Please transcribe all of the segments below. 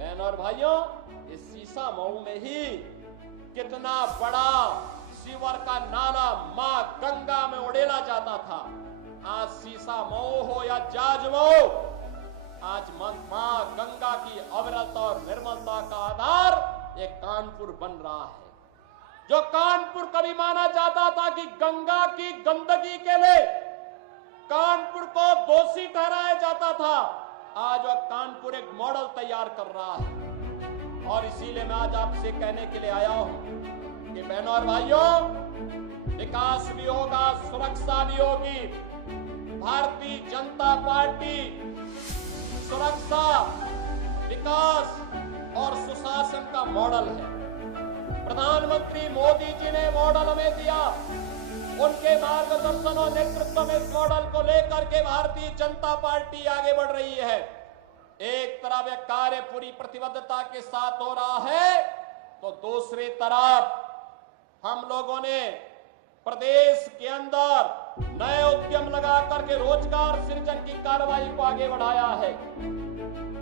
बहनों और भाइयों, इस सीसा मऊ में ही कितना बड़ा सीवर का नाला मां गंगा में उड़ेला जाता था। आज सीसा मऊ हो या जाज मऊ, आज मां गंगा की अविरलता और निर्मलता का आधार एक कानपुर बन रहा है। जो कानपुर कभी माना जाता था कि गंगा की गंदगी के लिए कानपुर को दोषी ठहराया जाता था, आज वह कानपुर एक मॉडल तैयार कर रहा है। और इसीलिए मैं आज आपसे कहने के लिए आया हूं कि बहनों और भाइयों, विकास भी होगा, सुरक्षा भी होगी। भारतीय जनता पार्टी सुरक्षा, विकास और सुशासन का मॉडल है। प्रधानमंत्री मोदी जी ने मॉडल हमें दिया, उनके मार्गदर्शन और नेतृत्व में इस मॉडल को लेकर के भारतीय जनता पार्टी आगे बढ़ रही है। एक तरफ यह कार्य पूरी प्रतिबद्धता के साथ हो रहा है, तो दूसरी तरफ हम लोगों ने प्रदेश के अंदर नए उद्यम लगा करके रोजगार सृजन की कार्रवाई को आगे बढ़ाया है।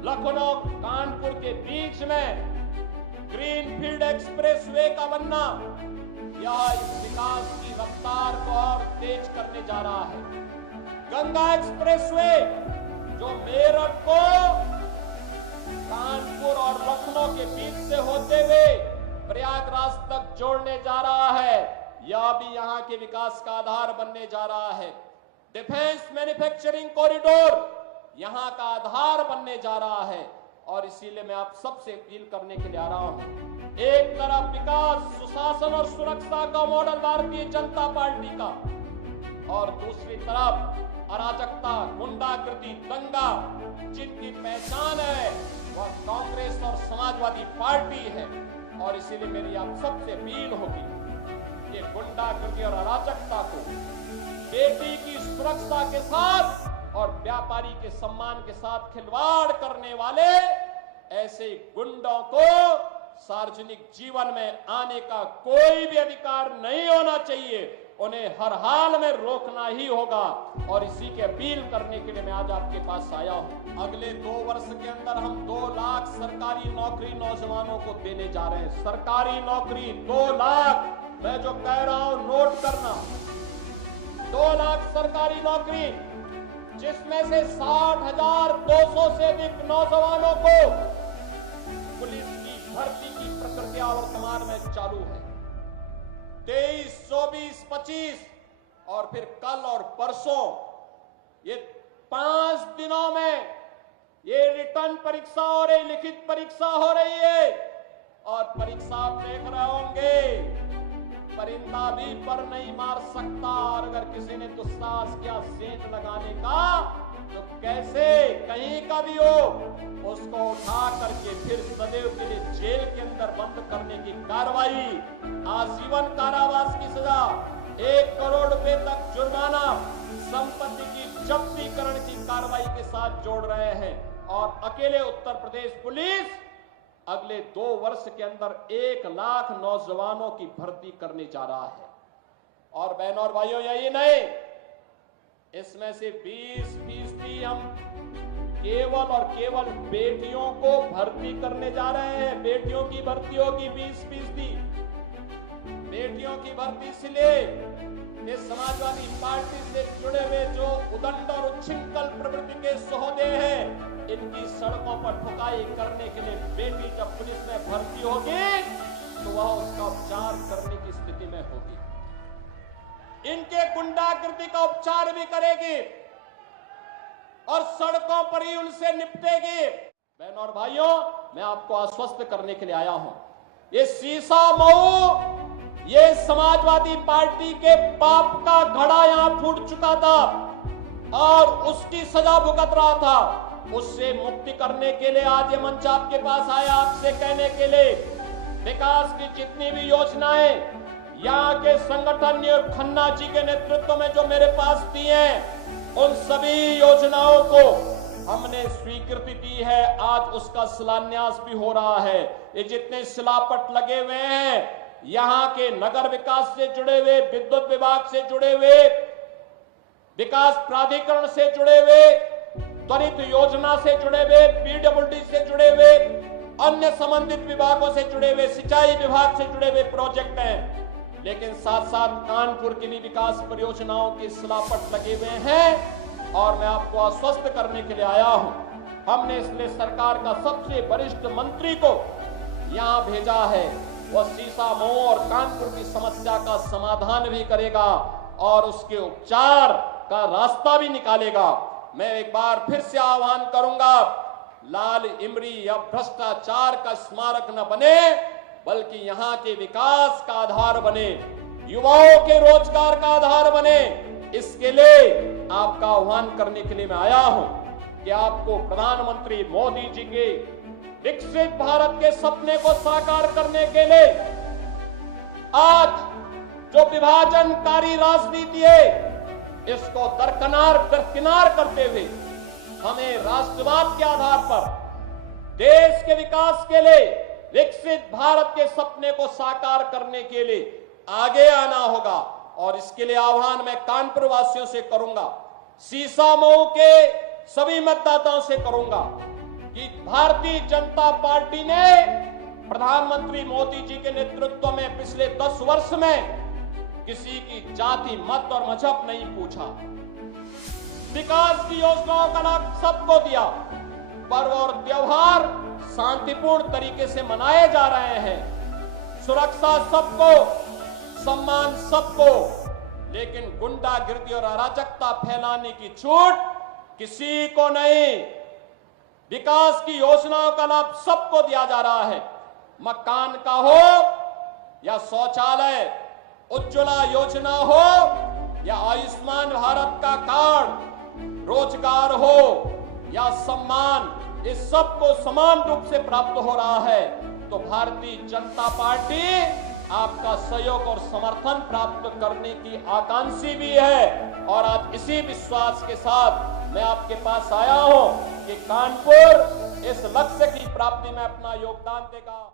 लखनऊ कानपुर के बीच में ग्रीनफील्ड एक्सप्रेसवे का बनना, यह इस विकास की रफ्तार को और तेज करने जा रहा है। गंगा एक्सप्रेसवे जो मेरठ को कानपुर और लखनऊ के बीच से होते हुए प्रयागराज तक जोड़ने जा रहा है, यह भी यहां के विकास का आधार बनने जा रहा है। डिफेंस मैन्युफैक्चरिंग कॉरिडोर यहां का आधार बनने जा रहा है। और इसीलिए मैं आप सबसे अपील करने के लिए आ रहा हूं, एक तरफ विकास, सुशासन और सुरक्षा का मॉडल भारतीय जनता पार्टी का, और दूसरी तरफ अराजकता, गुंडागर्दी, दंगा जिनकी पहचान है वह कांग्रेस और समाजवादी पार्टी है। और इसीलिए मेरी आप सबसे अपील होगी कि गुंडागर्दी और अराजकता को बेटी की सुरक्षा के साथ और व्यापारी के सम्मान के साथ खिलवाड़ करने वाले ऐसे गुंडों को सार्वजनिक जीवन में आने का कोई भी अधिकार नहीं होना चाहिए। उन्हें हर हाल में रोकना ही होगा। और इसी की अपील करने के लिए मैं आज आपके पास आया हूं। अगले 2 वर्ष के अंदर हम 2 लाख सरकारी नौकरी नौजवानों को देने जा रहे हैं। सरकारी नौकरी 2 लाख, मैं जो कह रहा हूं नोट करना, 2 लाख सरकारी नौकरी, जिसमें से 60,200 से अधिक नौजवानों को पुलिस की भर्ती की प्रक्रिया वर्तमान में चालू है। 23, 24, 25 और फिर कल और परसों, ये 5 दिनों में ये रिटर्न परीक्षा हो रही, लिखित परीक्षा हो रही है। और परीक्षा आप देख रहे होंगे, परिंदा भी पर नहीं मार सकता। और अगर किसी ने दुस्साहस किया सेंध लगाने का, तो कैसे कहीं का भी हो उसको उठा करके फिर सदैव के लिए जेल के अंदर बंद करने की कार्रवाई, आजीवन कारावास की सजा, 1 करोड़ रुपए तक जुर्माना, संपत्ति की जब्तीकरण की कार्रवाई के साथ जोड़ रहे हैं। और अकेले उत्तर प्रदेश पुलिस अगले 2 वर्ष के अंदर 1 लाख नौजवानों की भर्ती करने जा रहा है। और बहनों और भाइयों, यही नहीं, इसमें से 20% हम केवल और केवल बेटियों को भर्ती करने जा रहे हैं। बेटियों की भर्ती होगी 20%। बेटियों की भर्ती इसलिए ये समाजवादी पार्टी से जुड़े हुए जो उदंड और उच्छृंखल प्रवृत्ति के सहोदे हैं, इनकी सड़कों पर ठुकाई करने के लिए बेटी जब पुलिस में भर्ती होगी तो वह उसका उपचार करने की स्थिति में होगी। इनके गुंडागर्दी का उपचार भी करेगी और सड़कों पर ही उनसे निपटेगी। बहनों और भाइयों, मैं आपको आश्वस्त करने के लिए आया हूं, ये सीसा मऊ, ये समाजवादी पार्टी के पाप का घड़ा यहां फूट चुका था और उसकी सजा भुगत रहा था। उससे मुक्ति करने के लिए आज ये मंच आपके पास आया, आपसे कहने के लिए विकास की जितनी भी योजनाएं यहाँ के संगठन ने खन्ना जी के नेतृत्व में जो मेरे पास दी हैं, उन सभी योजनाओं को हमने स्वीकृति दी है। आज उसका शिलान्यास भी हो रहा है। ये जितने शिलापट लगे हुए हैं, यहाँ के नगर विकास से जुड़े हुए, विद्युत विभाग से जुड़े हुए, विकास प्राधिकरण से जुड़े हुए, त्वरित योजना से जुड़े हुए, पीडब्ल्यूडी से जुड़े हुए, अन्य संबंधित विभागों से जुड़े हुए, सिंचाई विभाग से जुड़े हुए प्रोजेक्ट हैं, लेकिन साथ साथ कानपुर की भी विकास परियोजनाओं की सिलापट लगे हुए हैं। और मैं आपको आश्वस्त करने के लिए आया हूं, हमने इसलिए सरकार का सबसे वरिष्ठ मंत्री को यहां भेजा है। वह शीशामऊ और कानपुर की समस्या का समाधान भी करेगा और उसके उपचार का रास्ता भी निकालेगा। मैं एक बार फिर से आह्वान करूंगा, लाल इमली या भ्रष्टाचार का स्मारक न बने, बल्कि यहाँ के विकास का आधार बने, युवाओं के रोजगार का आधार बने। इसके लिए आपका आह्वान करने के लिए मैं आया हूं कि आपको प्रधानमंत्री मोदी जी के विकसित भारत के सपने को साकार करने के लिए आज जो विभाजनकारी राजनीति है, इसको दरकिनार करते हुए हमें राष्ट्रवाद के आधार पर देश के विकास के लिए, विकसित भारत के सपने को साकार करने के लिए आगे आना होगा। और इसके लिए आह्वान मैं कानपुर वासियों से करूंगा, शीशामऊ के सभी मतदाताओं से करूंगा कि भारतीय जनता पार्टी ने प्रधानमंत्री मोदी जी के नेतृत्व में पिछले 10 वर्ष में किसी की जाति, मत और मजहब नहीं पूछा। विकास की योजनाओं का लाभ सबको दिया। पर्व और त्योहार शांतिपूर्ण तरीके से मनाए जा रहे हैं, सुरक्षा सबको, सम्मान सबको, लेकिन गुंडागिर्दी और अराजकता फैलाने की छूट किसी को नहीं। विकास की योजनाओं का लाभ सबको दिया जा रहा है, मकान का हो या शौचालय, उज्ज्वला योजना हो या आयुष्मान भारत का कार्ड, रोजगार हो या सम्मान, इस सब को समान रूप से प्राप्त हो रहा है। तो भारतीय जनता पार्टी आपका सहयोग और समर्थन प्राप्त करने की आकांक्षी भी है। और आज इसी विश्वास के साथ मैं आपके पास आया हूं कि कानपुर इस लक्ष्य की प्राप्ति में अपना योगदान देगा।